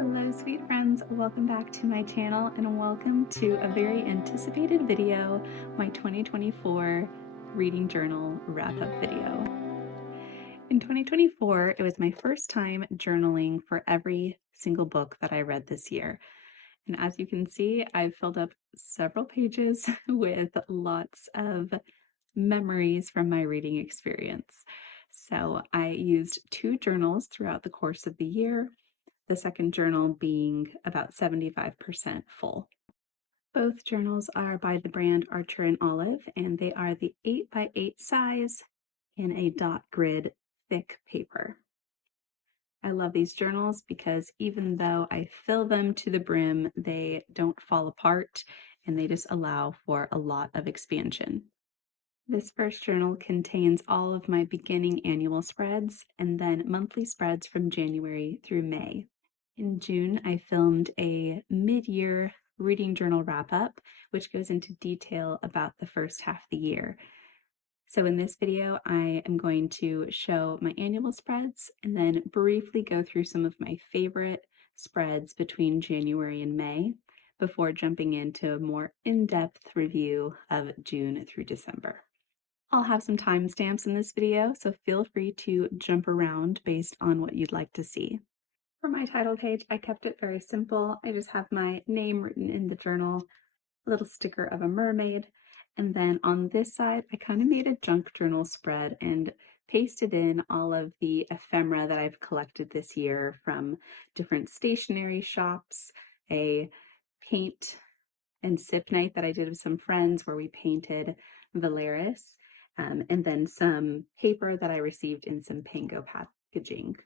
Hello sweet friends, welcome back to my channel and welcome to a very anticipated video, my 2024 reading journal wrap-up video. In 2024, it was my first time journaling for every single book that I read this year. And as you can see, I've filled up several pages with lots of memories from my reading experience. So I used 2 journals throughout the course of the year, the second journal being about 75% full. Both journals are by the brand Archer and Olive, and they are the 8x8 size in a dot grid thick paper. I love these journals because even though I fill them to the brim, they don't fall apart and they just allow for a lot of expansion. This first journal contains all of my beginning annual spreads and then monthly spreads from January through May. In June, I filmed a mid-year reading journal wrap-up, which goes into detail about the first half of the year. So in this video, I am going to show my annual spreads and then briefly go through some of my favorite spreads between January and May before jumping into a more in-depth review of June through December. I'll have some timestamps in this video, so feel free to jump around based on what you'd like to see. For my title page, I kept it very simple. I just have my name written in the journal, a little sticker of a mermaid, and then on this side, I kind of made a junk journal spread and pasted in all of the ephemera that I've collected this year from different stationery shops, a paint and sip night that I did with some friends where we painted Valeris, and then some paper that I received in some Pango packaging.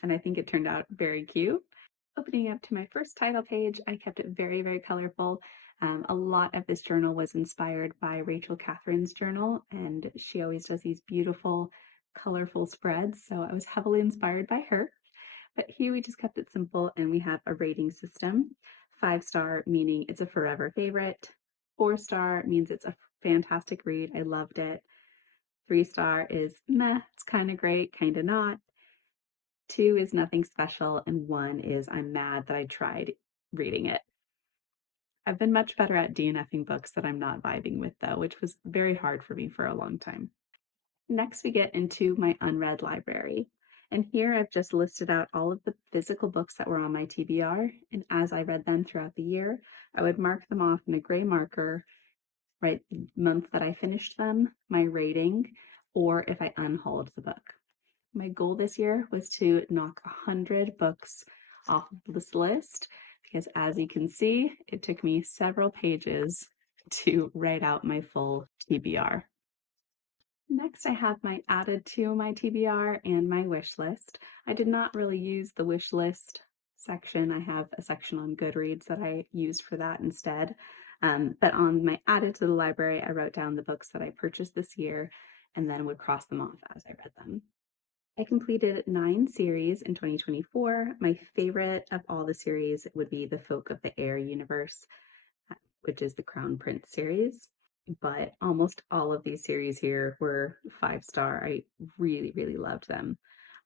And I think it turned out very cute. Opening up to my first title page, I kept it very, very colorful. A lot of this journal was inspired by Rachel Catherine's journal, and she always does these beautiful, colorful spreads, so I was heavily inspired by her. But here we just kept it simple, and we have a rating system. 5-star meaning it's a forever favorite. 4-star means it's a fantastic read, I loved it. 3-star is meh, it's kind of great, kind of not. 2 is nothing special, and 1 is I'm mad that I tried reading it. I've been much better at DNFing books that I'm not vibing with though, which was very hard for me for a long time. Next we get into my unread library. And here I've just listed out all of the physical books that were on my TBR, and as I read them throughout the year, I would mark them off in a gray marker, write the month that I finished them, my rating, or if I unhauled the book. My goal this year was to knock 100 books off of this list because, as you can see, it took me several pages to write out my full TBR. Next, I have my added to my TBR and my wish list. I did not really use the wish list section. I have a section on Goodreads that I used for that instead. But on my added to the library, I wrote down the books that I purchased this year and then would cross them off as I read them. I completed 9 series in 2024. My favorite of all the series would be the Folk of the Air universe, which is the Crown Prince series. But almost all of these series here were 5-star. I really, really loved them.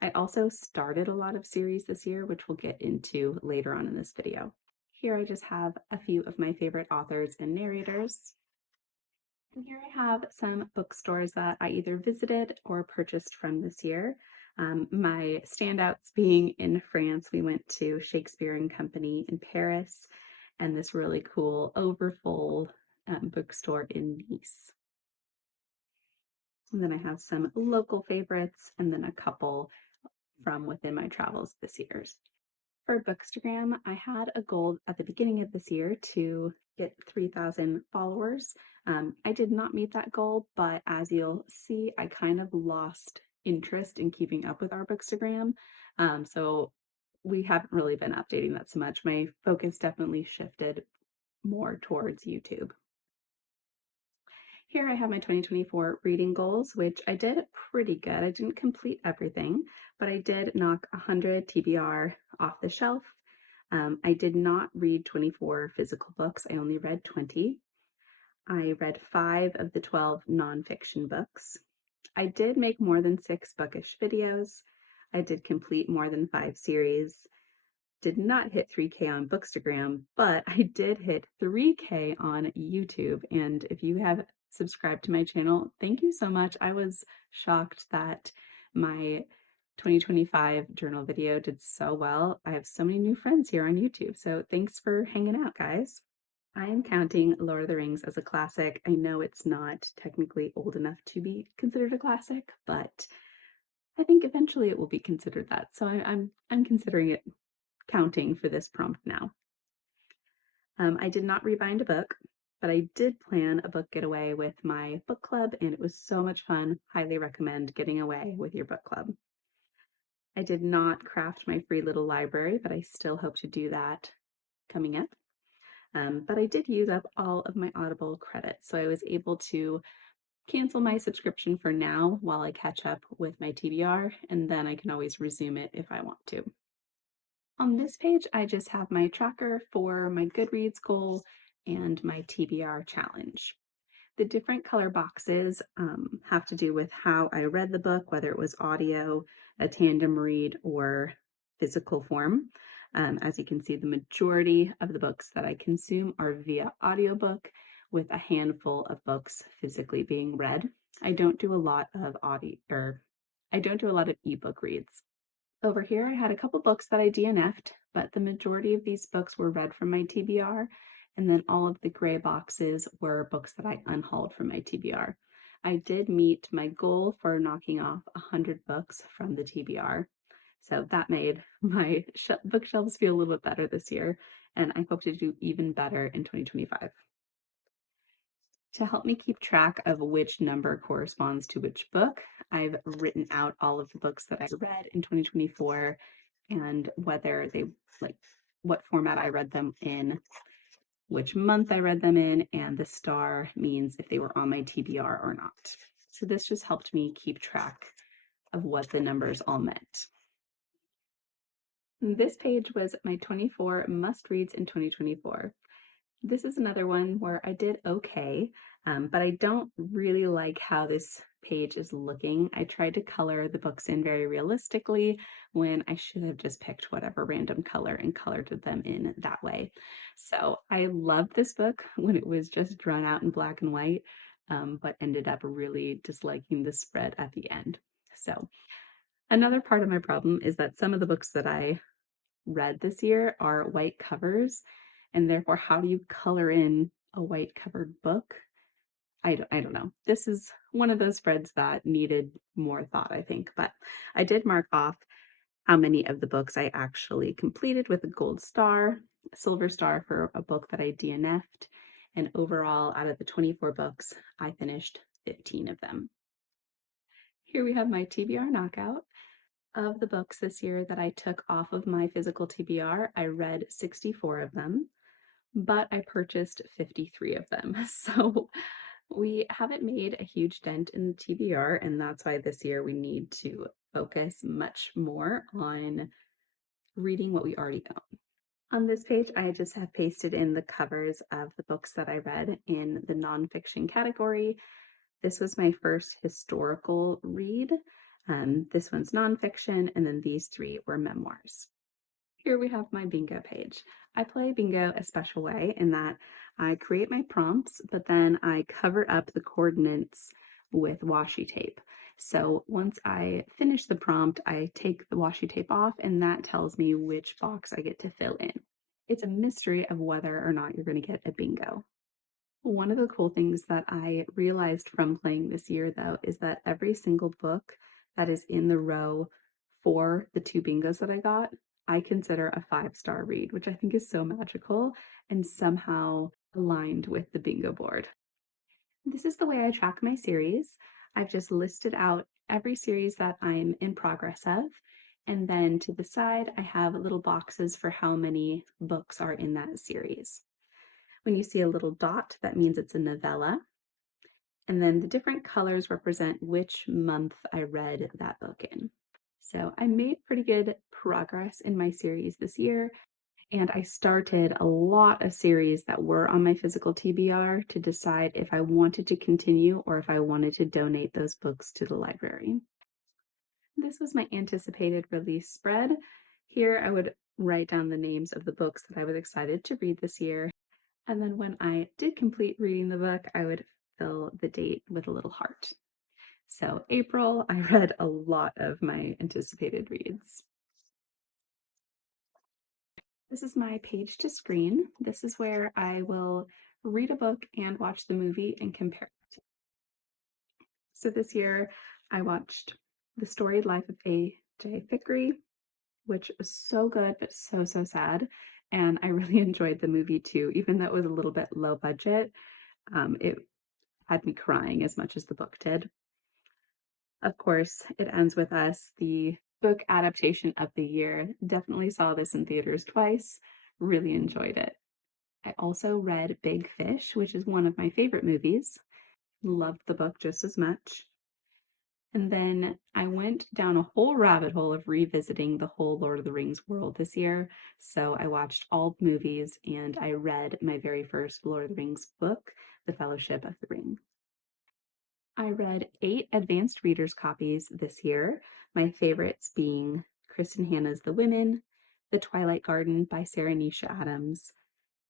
I also started a lot of series this year, which we'll get into later on in this video. Here I just have a few of my favorite authors and narrators. And here I have some bookstores that I either visited or purchased from this year. My standouts being in France, we went to Shakespeare and Company in Paris and this really cool overfull bookstore in Nice. And then I have some local favorites and then a couple from within my travels this year. For Bookstagram, I had a goal at the beginning of this year to get 3,000 followers. I did not meet that goal, but as you'll see, I kind of lost interest in keeping up with our Bookstagram. So we haven't really been updating that so much. My focus definitely shifted more towards YouTube. Here I have my 2024 reading goals, which I did pretty good. I didn't complete everything, but I did knock 100 TBR off the shelf. I did not read 24 physical books. I only read 20. I read 5 of the 12 nonfiction books. I did make more than 6 bookish videos. I did complete more than 5 series. did not hit 3K on Bookstagram, but I did hit 3K on YouTube. And if you have subscribed to my channel, thank you so much. I was shocked that my 2025 journal video did so well. I have so many new friends here on YouTube, so thanks for hanging out, guys. I am counting Lord of the Rings as a classic. I know it's not technically old enough to be considered a classic, but I think eventually it will be considered that. So I'm considering it counting for this prompt now. I did not rebind a book, but I did plan a book getaway with my book club, and it was so much fun. Highly recommend getting away with your book club. I did not craft my free little library, but I still hope to do that coming up. But I did use up all of my Audible credits, so I was able to cancel my subscription for now while I catch up with my TBR, and then I can always resume it if I want to. On this page, I just have my tracker for my Goodreads goal and my TBR challenge. The different color boxes have to do with how I read the book, whether it was audio, a tandem read, or physical form. As you can see, the majority of the books that I consume are via audiobook, with a handful of books physically being read. I don't do a lot of ebook reads. Over here, I had a couple books that I DNF'd, but the majority of these books were read from my TBR, and then all of the gray boxes were books that I unhauled from my TBR. I did meet my goal for knocking off 100 books from the TBR, so that made my bookshelves feel a little bit better this year, and I hope to do even better in 2025. To help me keep track of which number corresponds to which book, I've written out all of the books that I read in 2024 and whether they, like, what format I read them in, which month I read them in, and the star means if they were on my TBR or not. So this just helped me keep track of what the numbers all meant. This page was my 24 must-reads in 2024. This is another one where I did okay, but I don't really like how this page is looking. I tried to color the books in very realistically when I should have just picked whatever random color and colored them in that way. So I loved this book when it was just drawn out in black and white, but ended up really disliking the spread at the end. So another part of my problem is that some of the books that I read this year are white covers, and therefore how do you color in a white covered book? I don't know. This is one of those spreads that needed more thought, I think, but I did mark off how many of the books I actually completed with a gold star, a silver star for a book that I DNF'd, and overall out of the 24 books, I finished 15 of them. Here we have my TBR knockout. Of the books this year that I took off of my physical TBR, I read 64 of them, but I purchased 53 of them. So we haven't made a huge dent in the TBR, and that's why this year we need to focus much more on reading what we already own. On this page, I just have pasted in the covers of the books that I read in the nonfiction category. This was my first historical read. This one's nonfiction, and then these three were memoirs. Here we have my bingo page. I play bingo a special way in that I create my prompts, but then I cover up the coordinates with washi tape. So once I finish the prompt, I take the washi tape off, and that tells me which box I get to fill in. It's a mystery of whether or not you're going to get a bingo. One of the cool things that I realized from playing this year, though, is that every single book that is in the row for the 2 bingos that I got, I consider a 5-star read, which I think is so magical and somehow aligned with the bingo board. This is the way I track my series. I've just listed out every series that I'm in progress of, and then to the side, I have little boxes for how many books are in that series. When you see a little dot, that means it's a novella. And then the different colors represent which month I read that book in. So I made pretty good progress in my series this year, and I started a lot of series that were on my physical TBR to decide if I wanted to continue or if I wanted to donate those books to the library. This was my anticipated release spread. Here I would write down the names of the books that I was excited to read this year. And then when I did complete reading the book, I would fill the date with a little heart. So April, I read a lot of my anticipated reads. This is my page to screen. This is where I will read a book and watch the movie and compare it. So this year I watched The Storied Life of A.J. Thickery, which was so good, but so sad. And I really enjoyed the movie too, even though it was a little bit low budget. It had me crying as much as the book did. Of course, it ends with us, the book adaptation of the year. Definitely saw this in theaters twice, really enjoyed it. I also read Big Fish, which is one of my favorite movies. Loved the book just as much. And then I went down a whole rabbit hole of revisiting the whole Lord of the Rings world this year. So I watched all the movies and I read my very first Lord of the Rings book, The Fellowship of the Ring. I read 8 advanced readers copies this year, my favorites being Kristen Hanna's The Women, The Twilight Garden by Sarah Nisha Adams,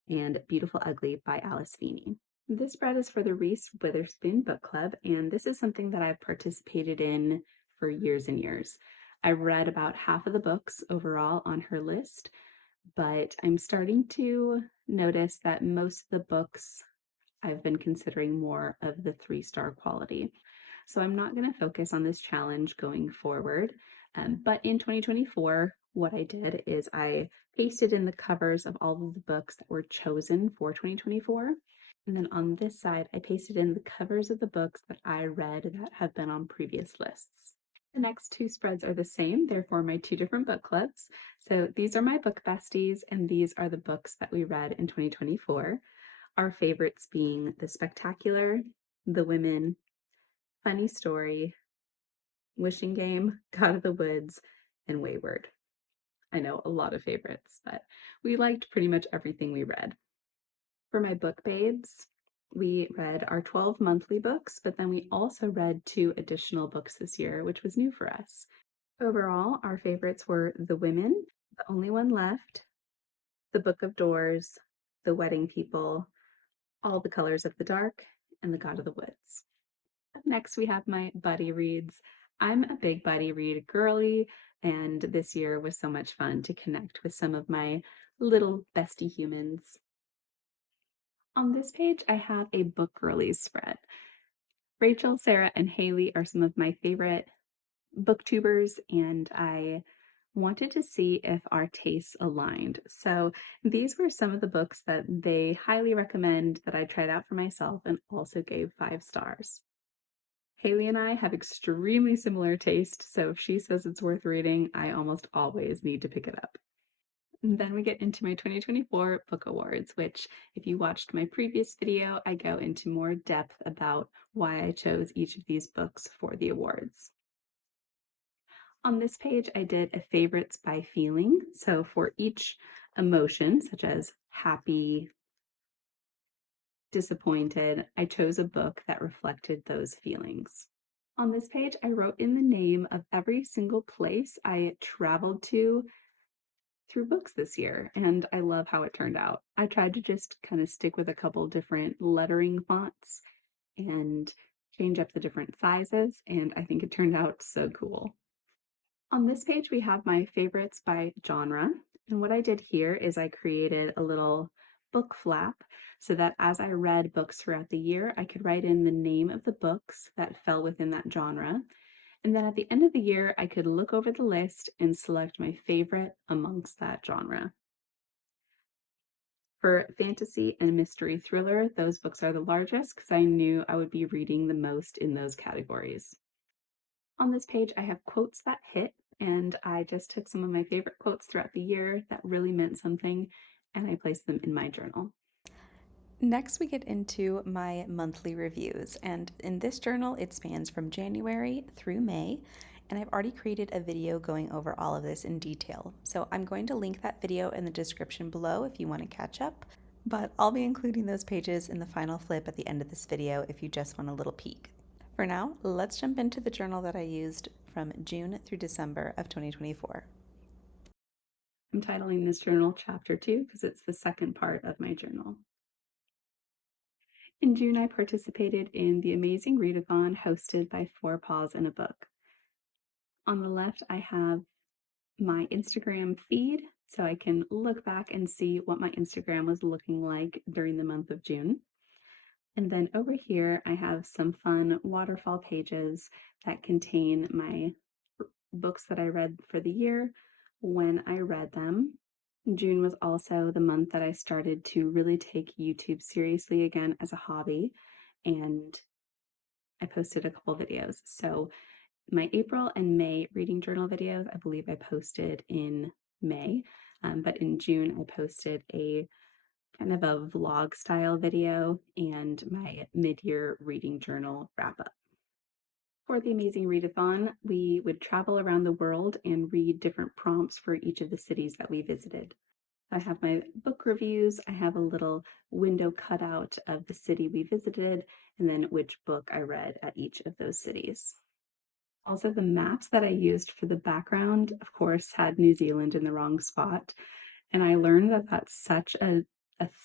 and Beautiful Ugly by Alice Feeney. This spread is for the Reese Witherspoon Book Club, and this is something that I've participated in for years and years. I've read about half of the books overall on her list, but I'm starting to notice that most of the books I've been considering more of the 3-star quality. So I'm not going to focus on this challenge going forward. But in 2024, what I did is I pasted in the covers of all of the books that were chosen for 2024. And then on this side, I pasted in the covers of the books that I read that have been on previous lists. The next 2 spreads are the same. They're for my 2 different book clubs. So these are my book besties, and these are the books that we read in 2024. Our favorites being The Spectacular, The Women, Funny Story, Wishing Game, God of the Woods, and Wayward. I know, a lot of favorites, but we liked pretty much everything we read. For my book babes, we read our 12 monthly books, but then we also read 2 additional books this year, which was new for us. Overall, our favorites were The Women, The Only One Left, The Book of Doors, The Wedding People, All the Colors of the Dark, and The God of the Woods. Up next, we have my buddy reads. I'm a big buddy read girly, and this year was so much fun to connect with some of my little bestie humans. On this page, I have a book girlies spread. Rachel, Sarah, and Haley are some of my favorite booktubers, and I wanted to see if our tastes aligned. So these were some of the books that they highly recommend that I tried out for myself and also gave 5 stars. Haley and I have extremely similar taste, so if she says it's worth reading, I almost always need to pick it up. And then we get into my 2024 book awards, which if you watched my previous video, I go into more depth about why I chose each of these books for the awards. On this page, I did a favorites by feeling. So for each emotion, such as happy, disappointed, I chose a book that reflected those feelings. On this page, I wrote in the name of every single place I traveled to through books this year, and I love how it turned out. I tried to just kind of stick with a couple different lettering fonts and change up the different sizes, and I think it turned out so cool. On this page, we have my favorites by genre. And what I did here is I created a little book flap so that as I read books throughout the year, I could write in the name of the books that fell within that genre. And then at the end of the year, I could look over the list and select my favorite amongst that genre. For fantasy and mystery thriller, those books are the largest because I knew I would be reading the most in those categories. On this page, I have quotes that hit, and I just took some of my favorite quotes throughout the year that really meant something, and I placed them in my journal. Next, we get into my monthly reviews, and in this journal, it spans from January through May, and I've already created a video going over all of this in detail. So I'm going to link that video in the description below if you want to catch up, but I'll be including those pages in the final flip at the end of this video if you just want a little peek. For now, let's jump into the journal that I used from June through December of 2024. I'm titling this journal Chapter 2 because it's the second part of my journal. In June, I participated in the amazing Readathon hosted by Four Paws and a Book. On the left, I have my Instagram feed, so I can look back and see what my Instagram was looking like during the month of June. And then over here, I have some fun waterfall pages that contain my books that I read for the year, when I read them. June was also the month that I started to really take YouTube seriously again as a hobby, and I posted a couple videos. So my April and May reading journal videos, I believe I posted in May, but in June I posted a kind of a vlog style video and my mid-year reading journal wrap up. For the amazing readathon, we would travel around the world and read different prompts for each of the cities that we visited. I have my book reviews, I have a little window cutout of the city we visited, and then which book I read at each of those cities. Also, the maps that I used for the background, of course, had New Zealand in the wrong spot. And I learned that that's such a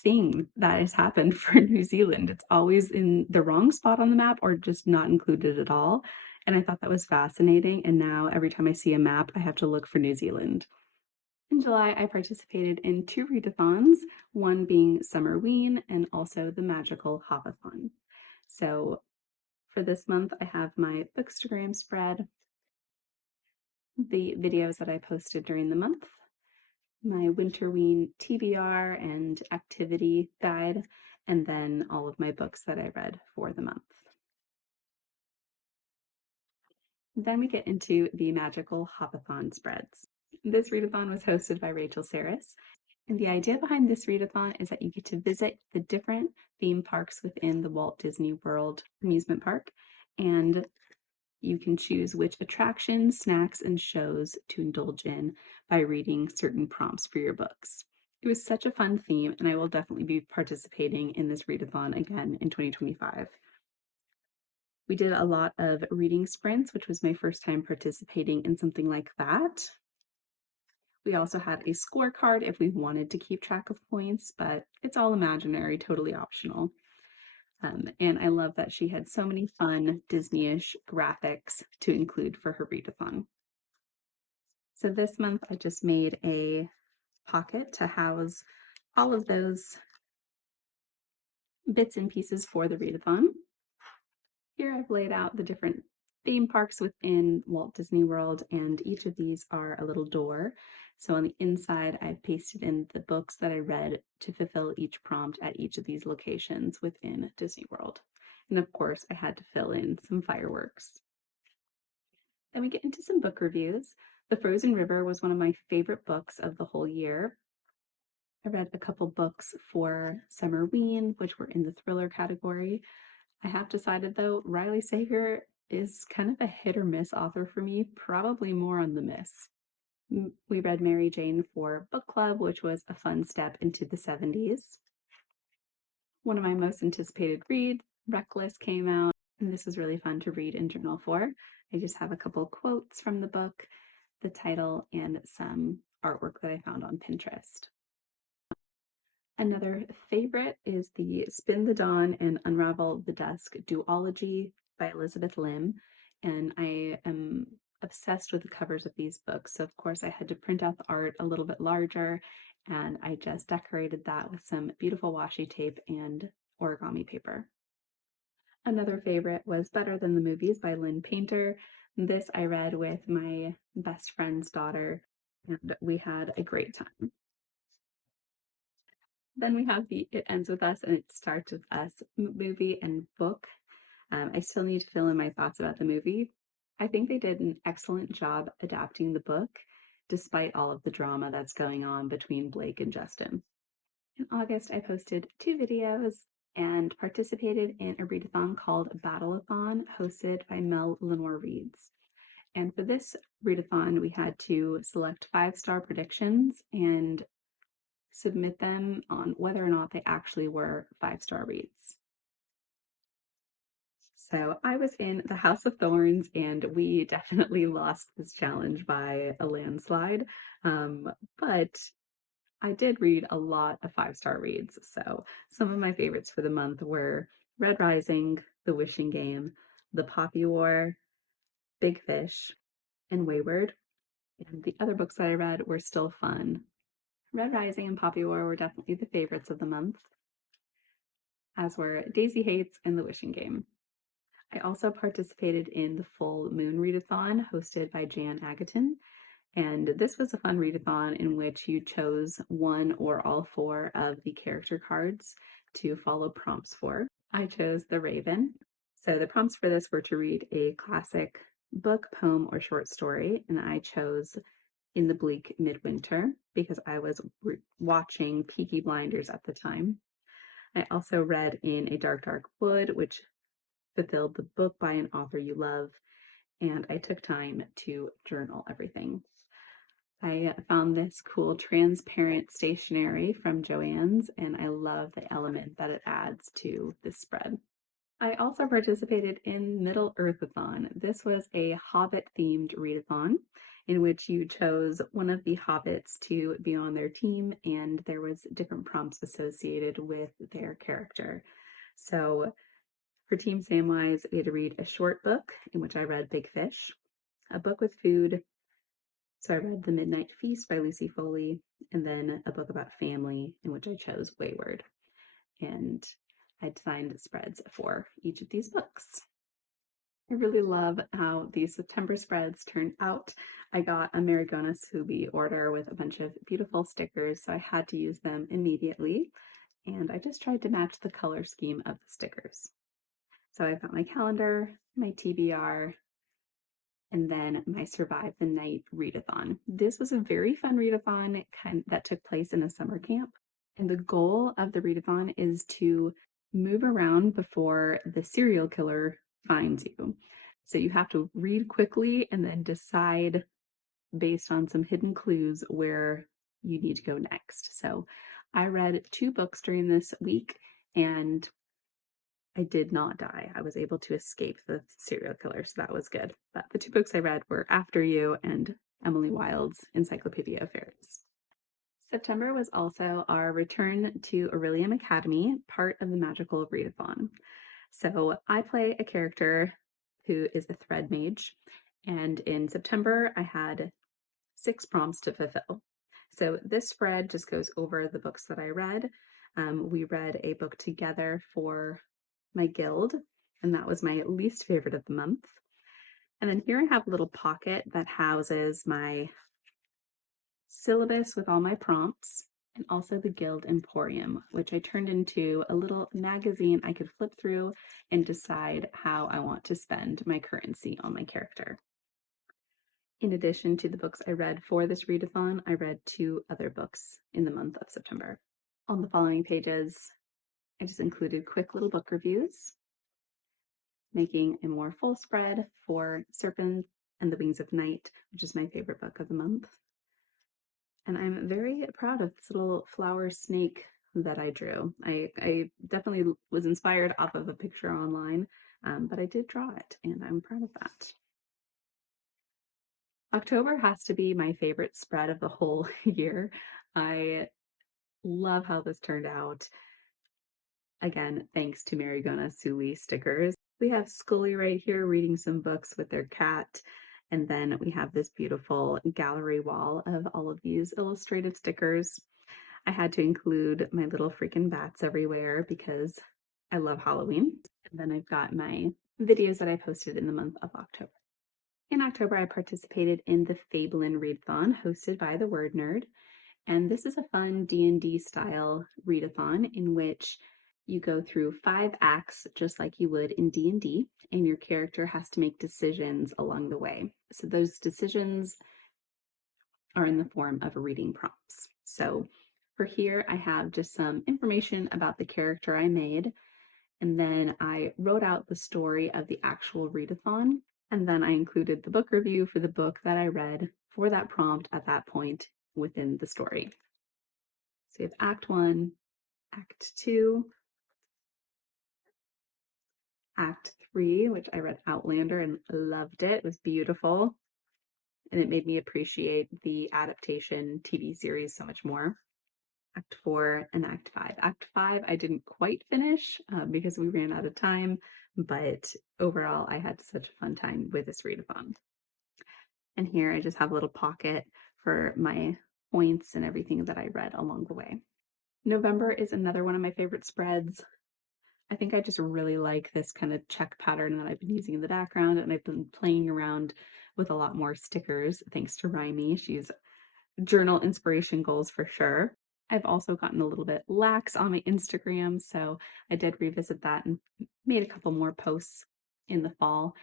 thing that has happened for New Zealand. It's always in the wrong spot on the map or just not included at all. And I thought that was fascinating. And now every time I see a map, I have to look for New Zealand. In July, I participated in 2 readathons, one being Summerween and also the magical Hopathon. So for this month, I have my Bookstagram spread, the videos that I posted during the month, my Winterween TBR and activity guide, and then all of my books that I read for the month. Then we get into the magical Hopathon spreads. This readathon was hosted by Rachel Saris, and the idea behind this readathon is that you get to visit the different theme parks within the Walt Disney World amusement park, and you can choose which attractions, snacks, and shows to indulge in by reading certain prompts for your books. It was such a fun theme, and I will definitely be participating in this readathon again in 2025. We did a lot of reading sprints, which was my first time participating in something like that. We also had a scorecard if we wanted to keep track of points, but it's all imaginary, totally optional. And I love that she had so many fun Disney-ish graphics to include for her readathon. So this month I just made a pocket to house all of those bits and pieces for the readathon. Here I've laid out the different theme parks within Walt Disney World, and each of these are a little door. So on the inside, I've pasted in the books that I read to fulfill each prompt at each of these locations within Disney World. And of course, I had to fill in some fireworks. Then we get into some book reviews. The Frozen River was one of my favorite books of the whole year. I read a couple books for Summerween, which were in the thriller category. I have decided, though, Riley Sager is kind of a hit or miss author for me, probably more on the miss. We read Mary Jane for book club, which was a fun step into the 70s. One of my most anticipated reads, Reckless, came out, and this was really fun to read and journal for. I just have a couple quotes from the book, the title, and some artwork that I found on Pinterest. Another favorite is the Spin the Dawn and Unravel the Dusk duology by Elizabeth Lim, and I am obsessed with the covers of these books, so of course I had to print out the art a little bit larger, and I just decorated that with some beautiful washi tape and origami paper. Another favorite was Better Than the Movies by Lynn Painter. This I read with my best friend's daughter, and we had a great time. Then we have the It Ends With Us and It Starts With Us movie and book. I still need to fill in my thoughts about the movie. I think they did an excellent job adapting the book, despite all of the drama that's going on between Blake and Justin. In August, I posted 2 videos and participated in a readathon called Battleathon, hosted by Mel Lenore Reads. And for this readathon, we had to select 5-star predictions and submit them on whether or not they actually were 5-star reads. So I was in the House of Thorns, and we definitely lost this challenge by a landslide. But I did read a lot of 5-star reads. So some of my favorites for the month were Red Rising, The Wishing Game, The Poppy War, Big Fish, and Wayward. And the other books that I read were still fun. Red Rising and Poppy War were definitely the favorites of the month, as were Daisy Hates and The Wishing Game. I also participated in the Full Moon Readathon hosted by Jan Agaton, and this was a fun readathon in which you chose one or all 4 of the character cards to follow prompts for. I chose the Raven. So the prompts for this were to read a classic book, poem, or short story, and I chose In the Bleak Midwinter because I was watching Peaky Blinders at the time. I also read In a Dark, Dark Wood, which fulfilled the book by an author you love, and I took time to journal everything. I found this cool transparent stationery from Joann's, and I love the element that it adds to this spread. I also participated in Middle Earthathon. This was a Hobbit-themed readathon in which you chose one of the hobbits to be on their team, and there was different prompts associated with their character. So for Team Samwise, we had to read a short book in which I read Big Fish, a book with food. So I read The Midnight Feast by Lucy Foley, and then a book about family in which I chose Wayward. And I designed spreads for each of these books. I really love how these September spreads turned out. I got a Marigona Subi order with a bunch of beautiful stickers, so I had to use them immediately. And I just tried to match the color scheme of the stickers. So I've got my calendar, my TBR, and then my Survive the Night readathon. This was a very fun readathon that took place in a summer camp. And the goal of the readathon is to move around before the serial killer finds you. So you have to read quickly and then decide based on some hidden clues where you need to go next. So I read 2 books during this week, and I did not die. I was able to escape the serial killer, so that was good. But the 2 books I read were After You and Emily Wilde's Encyclopedia of Fairies. September was also our return to Orilium Academy, part of the Magical Readathon. So I play a character who is a thread mage, and in September I had 6 prompts to fulfill. So this spread just goes over the books that I read. We read a book together for my guild, and that was my least favorite of the month. And then here I have a little pocket that houses my syllabus with all my prompts, and also the Guild Emporium, which I turned into a little magazine I could flip through and decide how I want to spend my currency on my character. In addition to the books I read for this readathon, I read 2 other books in the month of September. On the following pages, I just included quick little book reviews, making a more full spread for Serpent and the Wings of Night, which is my favorite book of the month. And I'm very proud of this little flower snake that I drew. I definitely was inspired off of a picture online, but I did draw it, and I'm proud of that. October has to be my favorite spread of the whole year. I love how this turned out. Again, thanks to Marigona Suli stickers. We have Scully right here reading some books with their cat. And then we have this beautiful gallery wall of all of these illustrated stickers. I had to include my little freaking bats everywhere because I love Halloween. And then I've got my videos that I posted in the month of October. In October, I participated in the Fabelin Readathon hosted by the Word Nerd. And this is a fun D&D style readathon in which you go through 5 acts just like you would in D&D, and your character has to make decisions along the way. So those decisions are in the form of reading prompts. So for here, I have just some information about the character I made, and then I wrote out the story of the actual readathon, and then I included the book review for the book that I read for that prompt at that point within the story. So we have Act 1, Act 2, Act 3, which I read Outlander and loved it. It was beautiful, and it made me appreciate the adaptation TV series so much more. Act 4 and Act 5. Act 5 I didn't quite finish because we ran out of time, but overall I had such a fun time with this readathon. And here I just have a little pocket for my points and everything that I read along the way. November is another one of my favorite spreads. I think I just really like this kind of check pattern that I've been using in the background, and I've been playing around with a lot more stickers thanks to Rhyme. She's journal inspiration goals for sure. I've also gotten a little bit lax on my Instagram, so I did revisit that and made a couple more posts in the fall.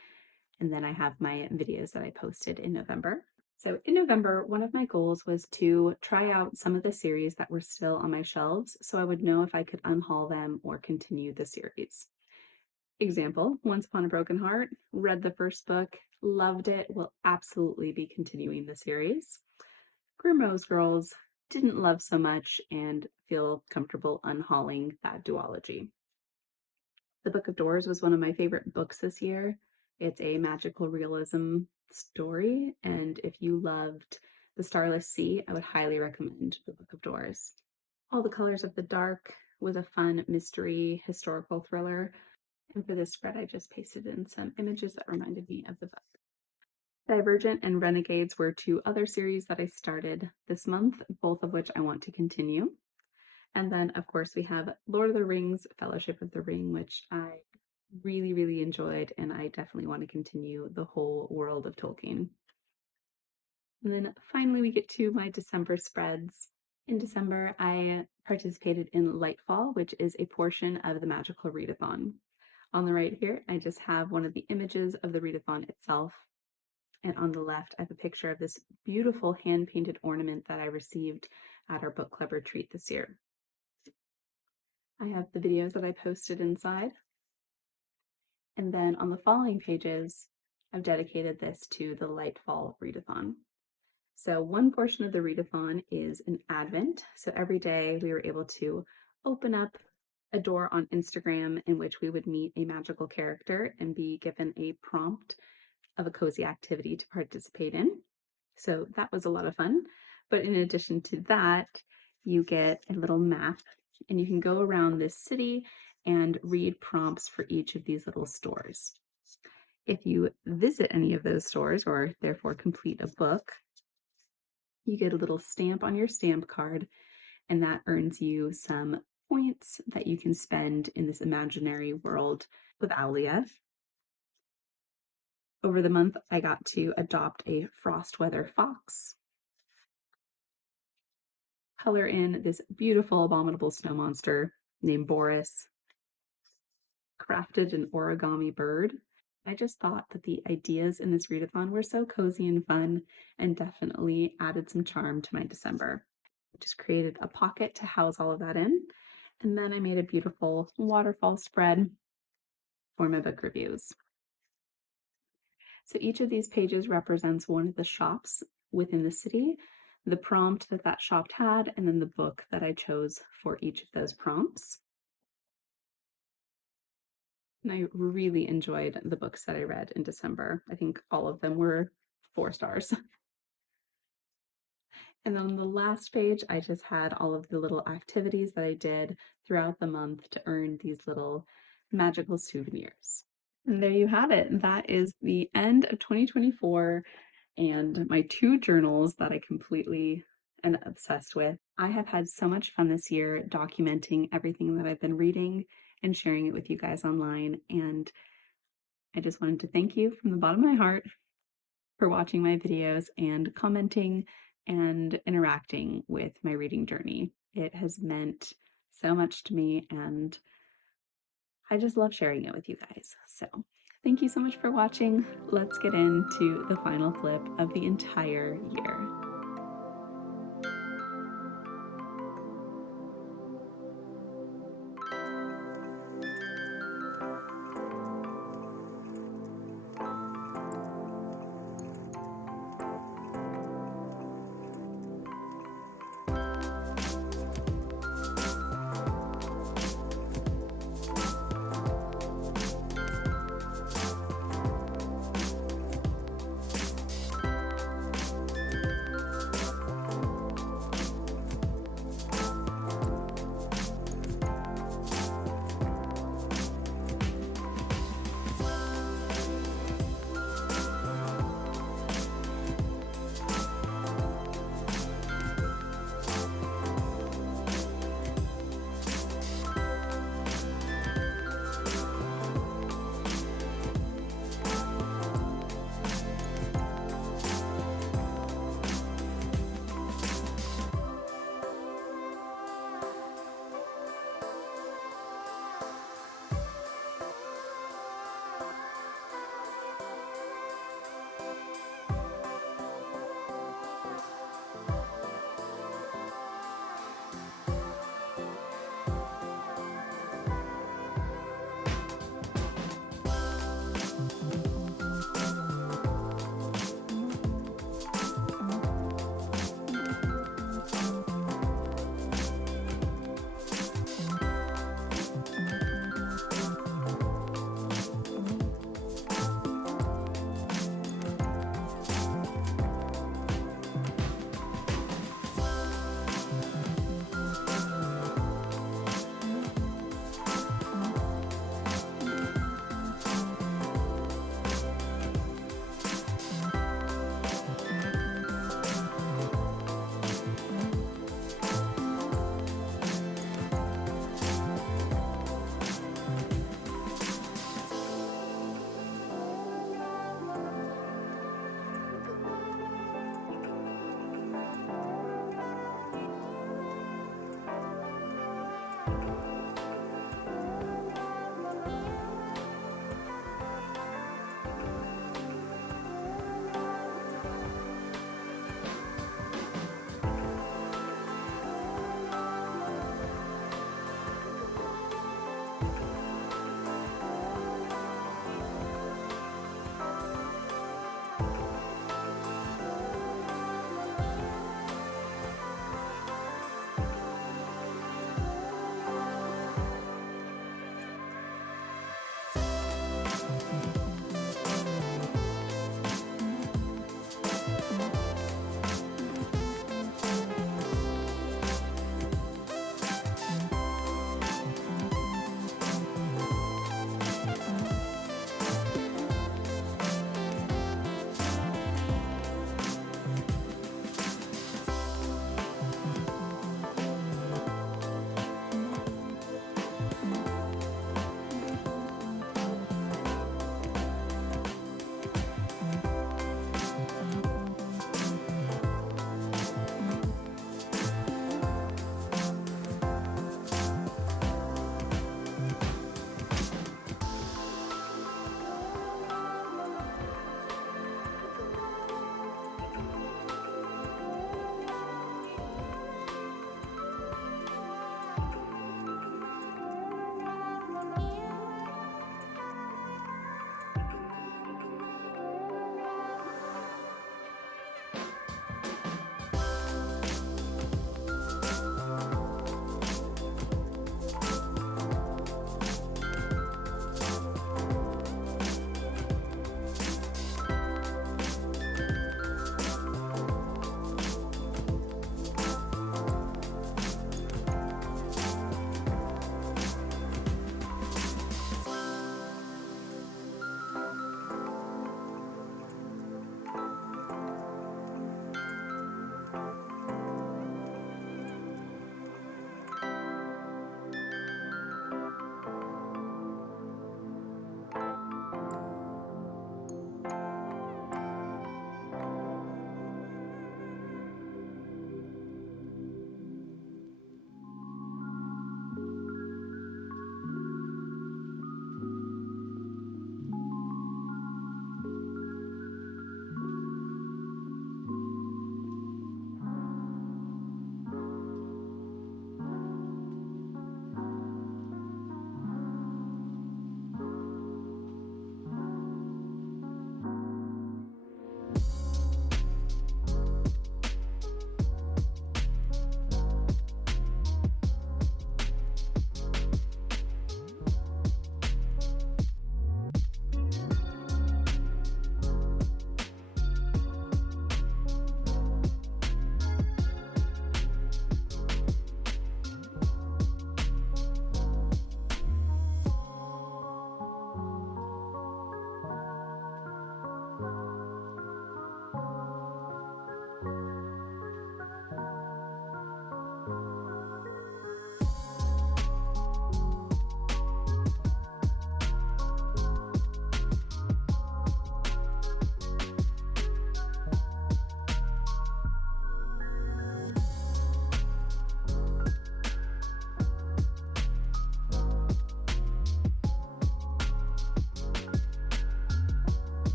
And then I have my videos that I posted in November. So in November, one of my goals was to try out some of the series that were still on my shelves so I would know if I could unhaul them or continue the series. Example, Once Upon a Broken Heart, read the first book, loved it, will absolutely be continuing the series. Grimrose Girls, didn't love so much and feel comfortable unhauling that duology. The Book of Doors was one of my favorite books this year. It's a magical realism story, and if you loved The Starless Sea, I would highly recommend The Book of Doors. All the Colors of the Dark was a fun mystery historical thriller, and for this spread I just pasted in some images that reminded me of the book. Divergent and Renegades were two other series that I started this month, both of which I want to continue. And then, of course, we have Lord of the Rings, Fellowship of the Ring, which I really, really enjoyed, and I definitely want to continue the whole world of Tolkien. And then finally, we get to my December spreads. In December, I participated in Lightfall, which is a portion of the Magical Readathon. On the right here, I just have one of the images of the Readathon itself. And on the left, I have a picture of this beautiful hand-painted ornament that I received at our book club retreat this year. I have the videos that I posted inside. And then on the following pages, I've dedicated this to the Lightfall Readathon. So one portion of the Readathon is an Advent. So every day we were able to open up a door on Instagram in which we would meet a magical character and be given a prompt of a cozy activity to participate in. So that was a lot of fun. But in addition to that, you get a little map and you can go around this city and read prompts for each of these little stores. If you visit any of those stores or therefore complete a book, you get a little stamp on your stamp card, and that earns you some points that you can spend in this imaginary world with Aeldia. Over the month, I got to adopt a Frostweather fox, color in this beautiful abominable snow monster named Boris, crafted an origami bird. I just thought that the ideas in this readathon were so cozy and fun and definitely added some charm to my December. I just created a pocket to house all of that in, and then I made a beautiful waterfall spread for my book reviews. So each of these pages represents one of the shops within the city, the prompt that that shop had, and then the book that I chose for each of those prompts. And I really enjoyed the books that I read in December. I think all of them were 4 stars. And then on the last page, I just had all of the little activities that I did throughout the month to earn these little magical souvenirs. And there you have it. That is the end of 2024 and my 2 journals that I completely am obsessed with. I have had so much fun this year documenting everything that I've been reading and sharing it with you guys online. And I just wanted to thank you from the bottom of my heart for watching my videos and commenting and interacting with my reading journey. It has meant so much to me, and I just love sharing it with you guys. So thank you so much for watching. Let's get into the final flip of the entire year.